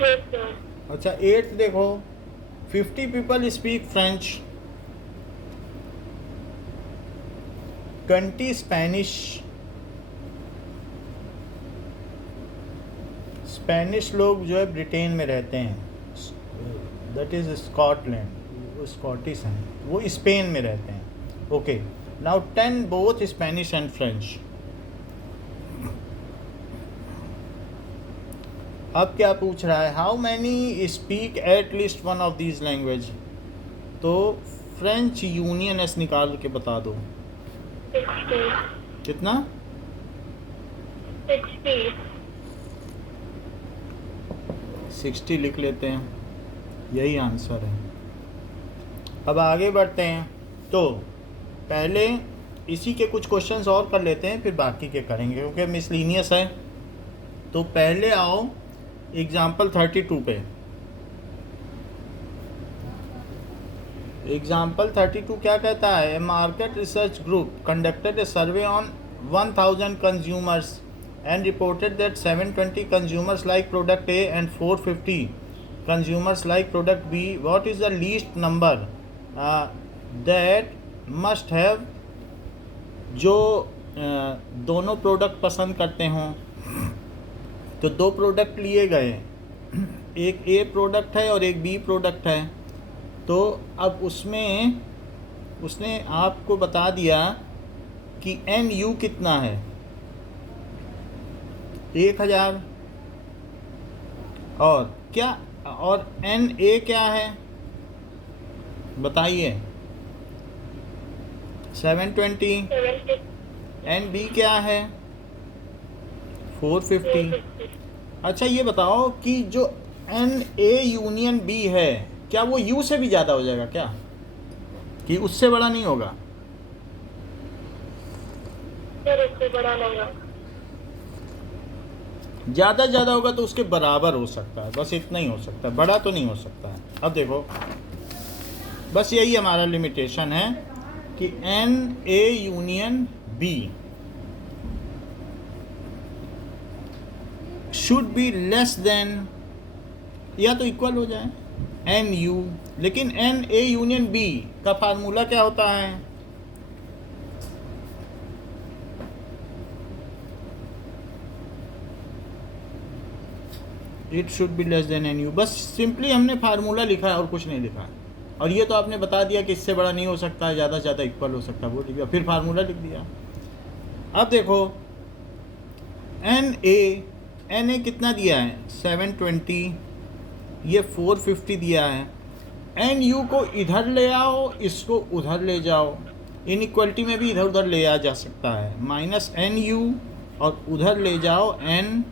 Yes, sir. अच्छा 8 देखो. 50 people speak French. 20 Spanish. Spanish लोग जो है ब्रिटेन में रहते हैं. That is Scotland. वो स्कॉटिश हैं. वो स्पेन में रहते हैं. Okay. Now 10 both Spanish and French. अब क्या पूछ रहा है? How many speak at least one of these language. तो फ्रेंच यूनियन एस निकाल के बता दो. 60. कितना? 60. 60 लिख लेते हैं. यही आंसर है. अब आगे बढ़ते हैं. तो पहले इसी के कुछ क्वेश्चंस और कर लेते हैं, फिर बाकी के करेंगे क्योंकि मिसलिनियस है. तो पहले आओ एग्जाम्पल 32 पे. एग्जाम्पल 32 क्या कहता है? A market research group conducted a survey on 1000 consumers and reported that 720 consumers like product A and 450 consumers like product B. What is the least number that must have जो दोनों product पसंद करते हों? तो दो प्रोडक्ट लिए गए. एक ए प्रोडक्ट है और एक बी प्रोडक्ट है. तो अब उसमें उसने आपको बता दिया कि एन यू कितना है. 1000. और क्या, और एन ए क्या है बताइए? 720. 70. एन बी क्या है? 450. अच्छा ये बताओ कि जो एन ए यूनियन बी है, क्या वो यू से भी ज़्यादा हो जाएगा क्या, कि उससे बड़ा नहीं होगा? सर उससे बड़ा नहीं होगा. ज़्यादा ज़्यादा होगा तो उसके बराबर हो सकता है, बस इतना ही हो सकता है, बड़ा तो नहीं हो सकता है. अब देखो बस यही हमारा लिमिटेशन है कि n A union B should be less than या तो इक्वल हो जाए एन यू. लेकिन एन ए यूनियन बी का फार्मूला क्या होता है? It should be less than n U. बस सिंपली हमने फार्मूला लिखा है और कुछ नहीं लिखा है. और ये तो आपने बता दिया कि इससे बड़ा नहीं हो सकता है, ज़्यादा से ज़्यादा इक्वल हो सकता है, वो लिख दिया, फिर फार्मूला लिख दिया. अब देखो एन ए कितना दिया है? 720. ये 450 दिया है. एन यू को इधर ले आओ, इसको उधर ले जाओ. इनइक्वलिटी में भी इधर उधर ले आ जा सकता है. माइनस एन यू और उधर ले जाओ एन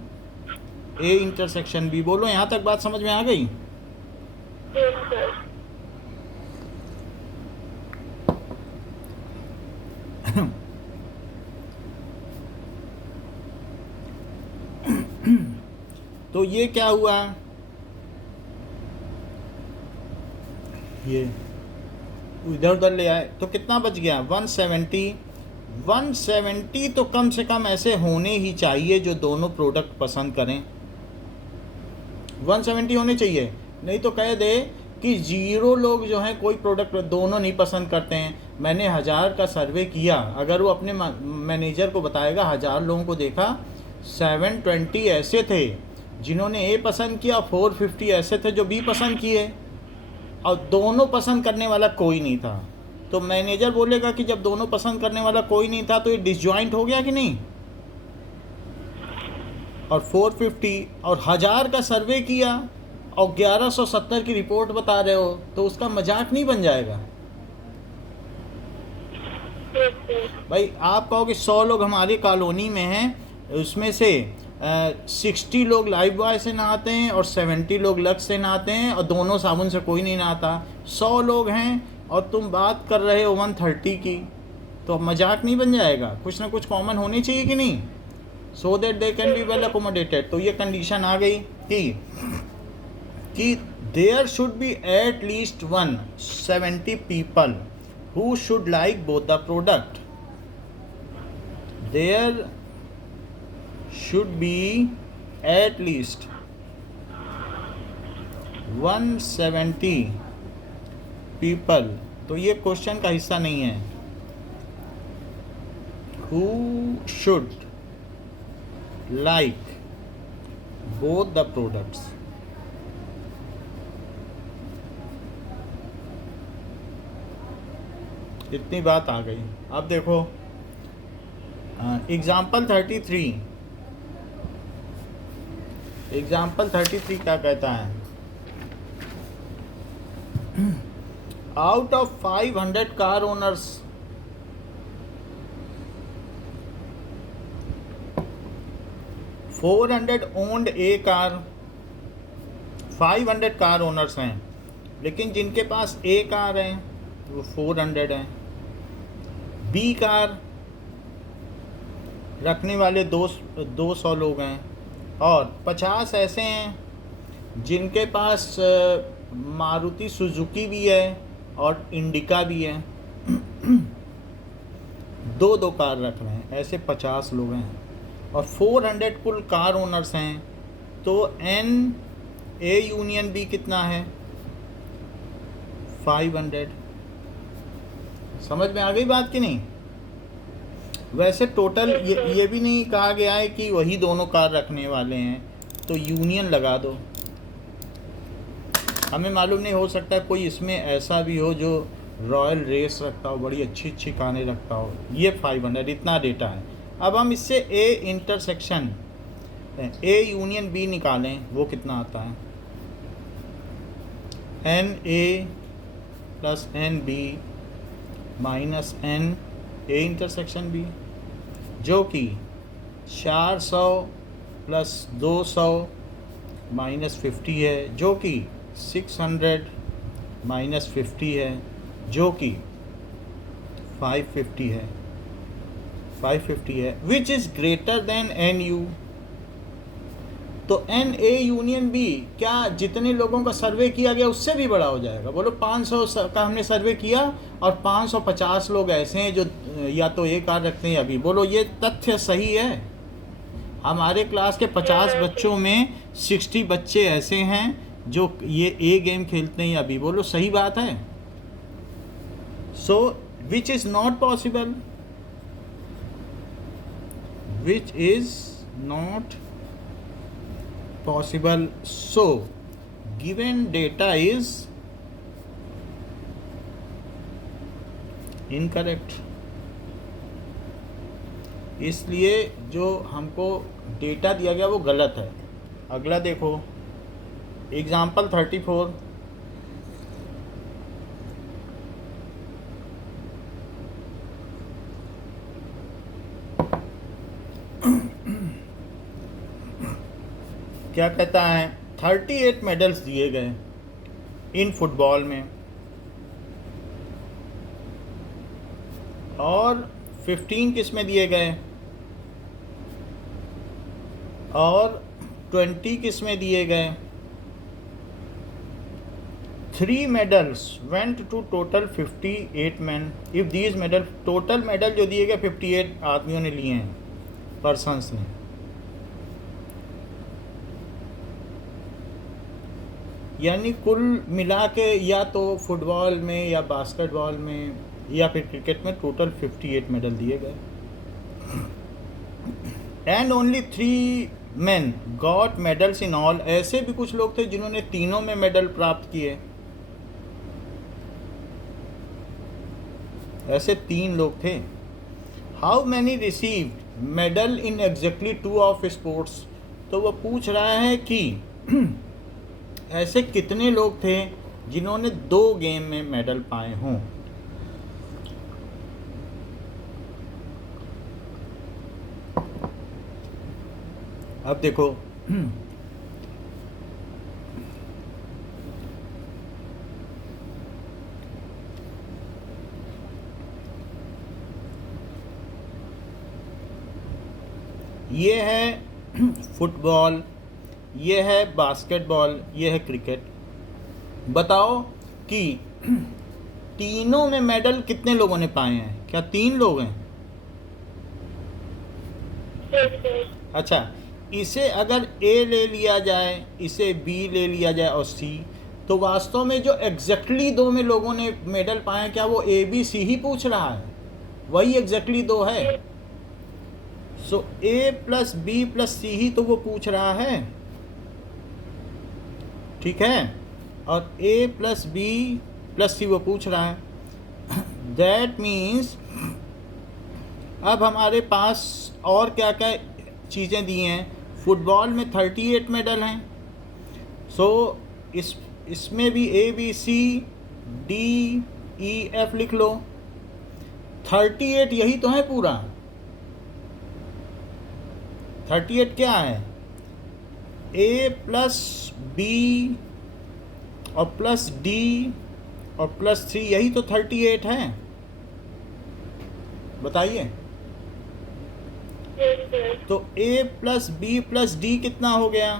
ए इंटरसेक्शन बी. बोलो यहाँ तक बात समझ में आ गई? Yes, sir. तो ये क्या हुआ? ये इधर उधर ले आए तो कितना बच गया? 170. 170 तो कम से कम ऐसे होने ही चाहिए जो दोनों प्रोडक्ट पसंद करें. 170 होने चाहिए. नहीं तो कह दे कि 0 लोग जो हैं कोई प्रोडक्ट दोनों नहीं पसंद करते हैं. मैंने 1000 का सर्वे किया, अगर वो अपने मैनेजर को बताएगा 1000 लोगों को देखा, 720 ऐसे थे जिन्होंने ए पसंद किया, 450 ऐसे थे जो बी पसंद किए, और दोनों पसंद करने वाला कोई नहीं था. तो मैनेजर बोलेगा कि जब दोनों पसंद करने वाला कोई नहीं था तो ये डिसजॉइंट हो गया कि नहीं? और 450 और 1000 का सर्वे किया और 1170 की रिपोर्ट बता रहे हो, तो उसका मजाक नहीं बन जाएगा? भाई आप कहो कि 100 लोग हमारी कॉलोनी में हैं, उसमें से 60 लोग लाइफ बॉय से नहाते हैं और 70 लोग लक्स से नहाते हैं और दोनों साबुन से कोई नहीं नहाता। 100 लोग हैं और तुम बात कर रहे हो 130 की, तो मजाक नहीं बन जाएगा? कुछ ना कुछ कॉमन होनी चाहिए कि नहीं, so that they can be well accommodated. तो ये कंडीशन आ गई कि there should be at least 170 people who should like both the product. There should be at least 170 people। तो ये क्वेश्चन का हिस्सा नहीं है। who should like both the products। इतनी बात आ गई। अब देखो एग्जाम्पल 33 क्या कहता है? Out of 500 car owners, 400 owned A car. 500 car owners हैं, लेकिन जिनके पास ए कार है वो 400 हैं। बी कार रखने वाले 200 लोग हैं, और 50 ऐसे हैं जिनके पास मारुति सुजुकी भी है और इंडिका भी है। दो कार रख रहे हैं, ऐसे 50 लोग हैं और 400 कुल कार ओनर्स हैं। तो एन ए यूनियन बी कितना है? 500। समझ में आ गई बात कि नहीं? वैसे टोटल ये भी नहीं कहा गया है कि वही दोनों कार रखने वाले हैं, तो यूनियन लगा दो। हमें मालूम नहीं, हो सकता है कोई इसमें ऐसा भी हो जो रॉयल रेस रखता हो, बड़ी अच्छी अच्छी कारें रखता हो। ये 500 इतना डेटा है। अब हम इससे A intersection A union B निकालें, वो कितना आता है? N A plus n B minus n A intersection B, जो कि 400 प्लस 200 माइनस 50 है, जो कि 600 माइनस 50 है, जो कि 550 है। 550 है, which is greater than n U. तो एन ए यूनियन बी क्या जितने लोगों का सर्वे किया गया उससे भी बड़ा हो जाएगा? बोलो 500 का हमने सर्वे किया और 550 लोग ऐसे हैं जो या तो ए कार रखते हैं या बी। बोलो ये तथ्य सही है? हमारे क्लास के 50 बच्चों में 60 बच्चे ऐसे हैं जो ये ए गेम खेलते हैं या बी। बोलो सही बात है? So which is not possible, which is not possible, so given data is incorrect। इसलिए जो हमको डेटा दिया गया वो गलत है। अगला देखो एग्जाम्पल 34। क्या कहता है? 38 मेडल्स दिए गए इन फुटबॉल में और 15 किस में दिए गए और 20 किस में दिए गए। 3 medals went to total 58 men। If these medal, total medal जो दिए गए 58 आदमियों ने लिए हैं, पर्सन्स ने। यानी कुल मिला के या तो फुटबॉल में या बास्केटबॉल में या फिर क्रिकेट में टोटल 58 मेडल दिए गए। And only 3 men got medals in all. ऐसे भी कुछ लोग थे जिन्होंने तीनों में मेडल प्राप्त किए। ऐसे 3 लोग थे। How many received medal in exactly 2 of sports. तो वो पूछ रहा है कि ऐसे कितने लोग थे जिन्होंने 2 गेम में मेडल पाए हों। अब देखो ये है फुटबॉल, ये है बास्केटबॉल, ये है क्रिकेट। बताओ कि तीनों में मेडल कितने लोगों ने पाए हैं? क्या 3 लोग हैं? एक सर। अच्छा, इसे अगर ए ले लिया जाए, इसे बी ले लिया जाए और सी, तो वास्तव में जो एग्जैक्टली 2 में लोगों ने मेडल पाए, क्या वो ए बी सी ही पूछ रहा है? वही एग्जैक्टली 2 है। सो ए प्लस बी प्लस सी ही तो वो पूछ रहा है, ठीक है? और ए प्लस बी प्लस सी वो पूछ रहा है। दैट मीन्स अब हमारे पास और क्या क्या चीज़ें दी हैं। फुटबॉल में 38 मेडल हैं। सो इसमें भी A B C D E F लिख लो। 38 यही तो है पूरा। 38 क्या है? ए प्लस बी और प्लस डी और प्लस 3, यही तो 38 है। बताइए। एक सर। तो ए प्लस बी प्लस डी कितना हो गया?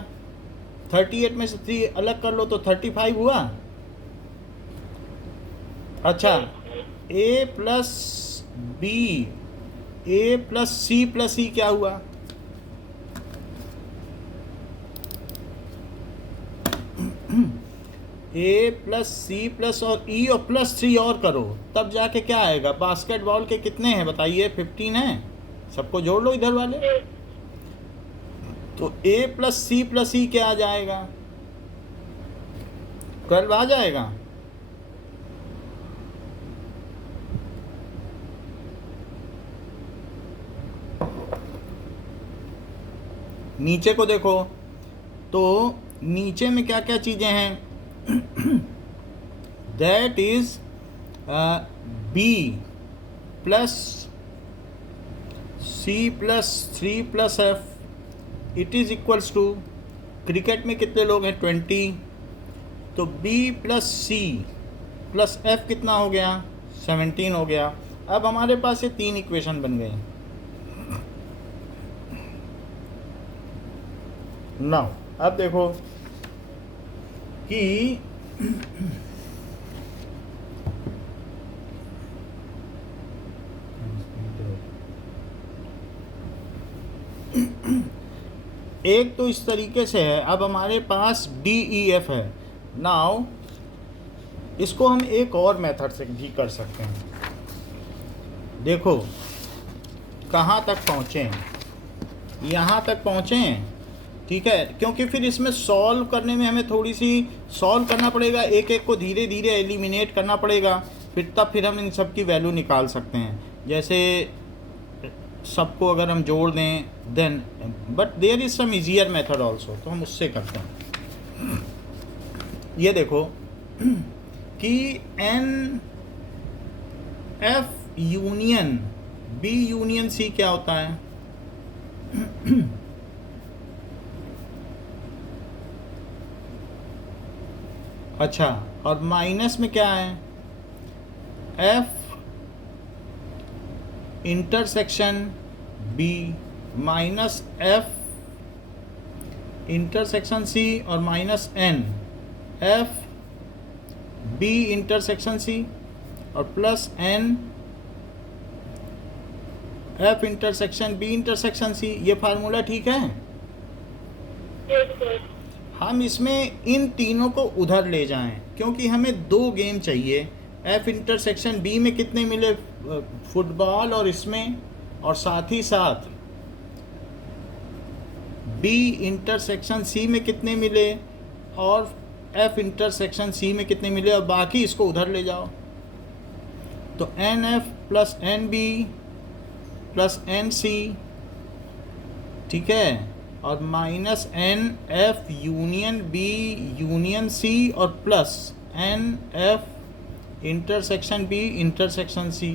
38 में से 3 अलग कर लो तो 35 हुआ। अच्छा, ए प्लस बी, ए प्लस सी क्या हुआ? ए प्लस सी प्लस और ई और प्लस 3 और करो, तब जाके क्या आएगा? बास्केटबॉल के कितने हैं बताइए? 15 हैं। सबको जोड़ लो इधर वाले। तो ए प्लस सी क्या आ जाएगा? 12 आ जाएगा। नीचे को देखो, तो नीचे में क्या क्या चीज़ें हैं? That is B plus C plus 3 plus F it is equals to, cricket में कितने लोग हैं? 20। तो B plus C plus F कितना हो गया? 17 हो गया। अब हमारे पास ये 3 इक्वेशन बन गए। नाउ अब देखो कि एक तो इस तरीके से है। अब हमारे पास डी ई एफ है। नाउ इसको हम एक और मेथड से भी कर सकते हैं। देखो कहाँ तक पहुँचे, यहाँ तक पहुँचे, ठीक है? क्योंकि फिर इसमें सॉल्व करने में हमें थोड़ी सी सॉल्व करना पड़ेगा, एक एक को धीरे धीरे एलिमिनेट करना पड़ेगा, फिर हम इन सब की वैल्यू निकाल सकते हैं। जैसे सबको अगर हम जोड़ दें then, but there is some easier method also, तो हम उससे करते हैं। ये देखो कि n F union B union C क्या होता है? अच्छा, और माइनस में क्या है? F intersection B minus F intersection C और minus n F B intersection C और plus n F intersection B intersection C. ये फार्मूला ठीक है? एक सर। हम इसमें इन तीनों को उधर ले जाएं, क्योंकि हमें 2 गेम चाहिए। एफ इंटरसेक्शन बी में कितने मिले? फुटबॉल और इसमें, और साथ ही साथ बी इंटरसेक्शन सी में कितने मिले, और एफ इंटरसेक्शन सी में कितने मिले, और बाकी इसको उधर ले जाओ। तो n F plus n B plus n C, ठीक है? और minus n F union B union C और plus n F intersection B intersection C.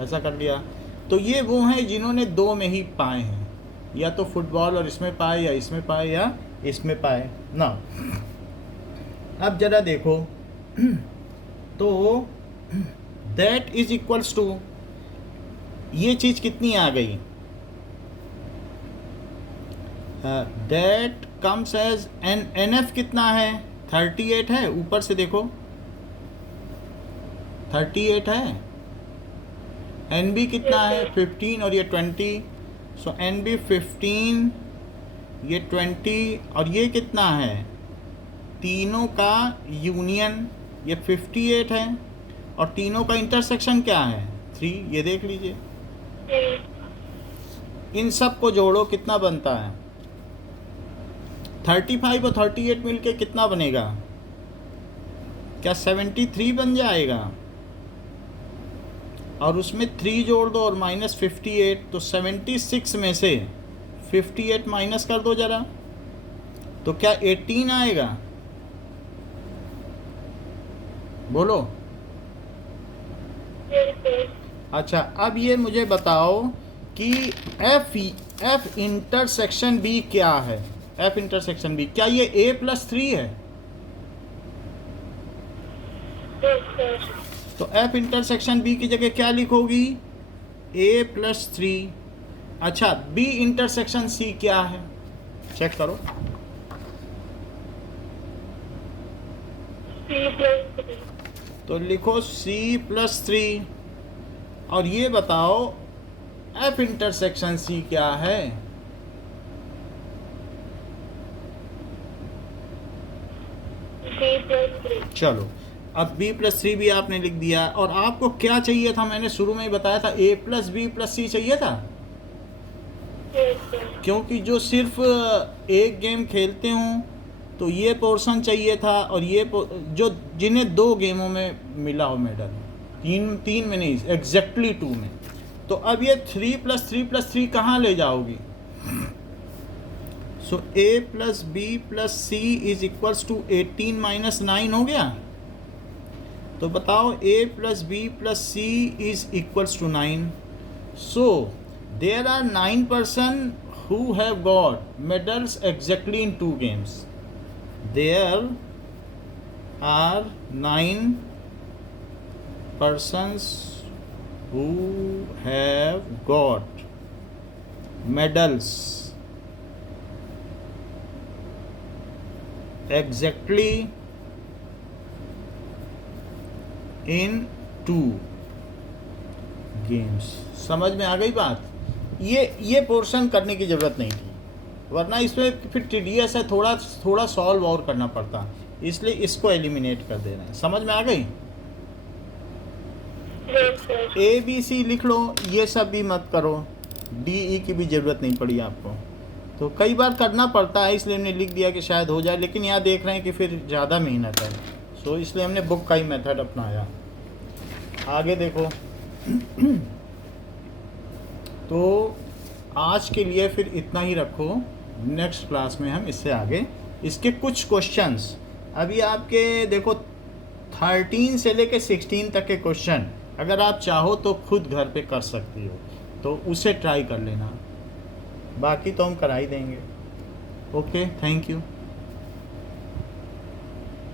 ऐसा कर लिया। तो ये वो हैं जिन्होंने 2 में ही पाए हैं। या तो फुटबॉल और इसमें पाए, या इसमें पाए, या इसमें पाए ना। अब जरा देखो, तो दैट इज इक्वल्स टू, ये चीज कितनी आ गई, that comes as n, n F कितना है, 38 है, ऊपर से देखो 38 है, एन बी कितना है 15 और ये 20, सो एन बी 15, ये 20 और ये कितना है, तीनों का यूनियन, ये 58 है, और तीनों का इंटरसेक्शन क्या है 3, ये देख लीजिए। 3 इन सब को जोड़ो कितना बनता है, 35 और 38 मिलके कितना बनेगा, क्या 73 बन जाएगा, और उसमें 3 जोड़ दो और -58, तो 76 में से 58 माइनस कर दो जरा, तो क्या 18 आएगा, बोलो। अच्छा, अब ये मुझे बताओ कि एफ इंटरसेक्शन बी क्या है, एफ इंटरसेक्शन बी, क्या ये a+3 है, तो एफ इंटरसेक्शन बी की जगह क्या लिखोगी, a+3। अच्छा, बी इंटरसेक्शन सी क्या है, चेक करो, C+3 तो लिखो C+3, और ये बताओ एफ इंटरसेक्शन सी क्या है, B+3 चलो अब b+3 भी आपने लिख दिया, और आपको क्या चाहिए था, मैंने शुरू में ही बताया था a+b+c चाहिए था, क्योंकि जो सिर्फ एक गेम खेलते हों तो ये पोर्शन चाहिए था, और ये जो जिन्हें 2 गेमों में मिला हो मेडल, तीन में नहीं, एग्जैक्टली 2 में, तो अब ये 3+3+3 कहाँ ले जाओगी, सो a+b+c इज इक्वल्स टू 18 - 9 हो गया, तो बताओ a+b+c is equals to 9, so there are 9 person who have got medals exactly in 2 games. There are 9 persons who have got medals exactly in 2 games. समझ में आ गई बात, ये पोर्शन करने की ज़रूरत नहीं थी, वरना इसमें फिर टीडीएस है, थोड़ा सॉल्व और करना पड़ता, इसलिए इसको एलिमिनेट कर देना है। समझ में आ गई, ए बी सी लिख लो, ये सब भी मत करो, डी ई की भी ज़रूरत नहीं पड़ी आपको, तो कई बार करना पड़ता है, इसलिए हमने लिख दिया कि शायद हो जाए, लेकिन यहाँ देख रहे हैं कि फिर ज़्यादा मेहनत है, सो इसलिए हमने बुक का ही मेथड अपनाया। आगे देखो, तो आज के लिए फिर इतना ही रखो, नेक्स्ट क्लास में हम इससे आगे इसके कुछ क्वेश्चंस, अभी आपके देखो 13 से लेके 16 तक के क्वेश्चन, अगर आप चाहो तो खुद घर पे कर सकती हो, तो उसे ट्राई कर लेना, बाकी तो हम करा ही देंगे। Okay, thank you.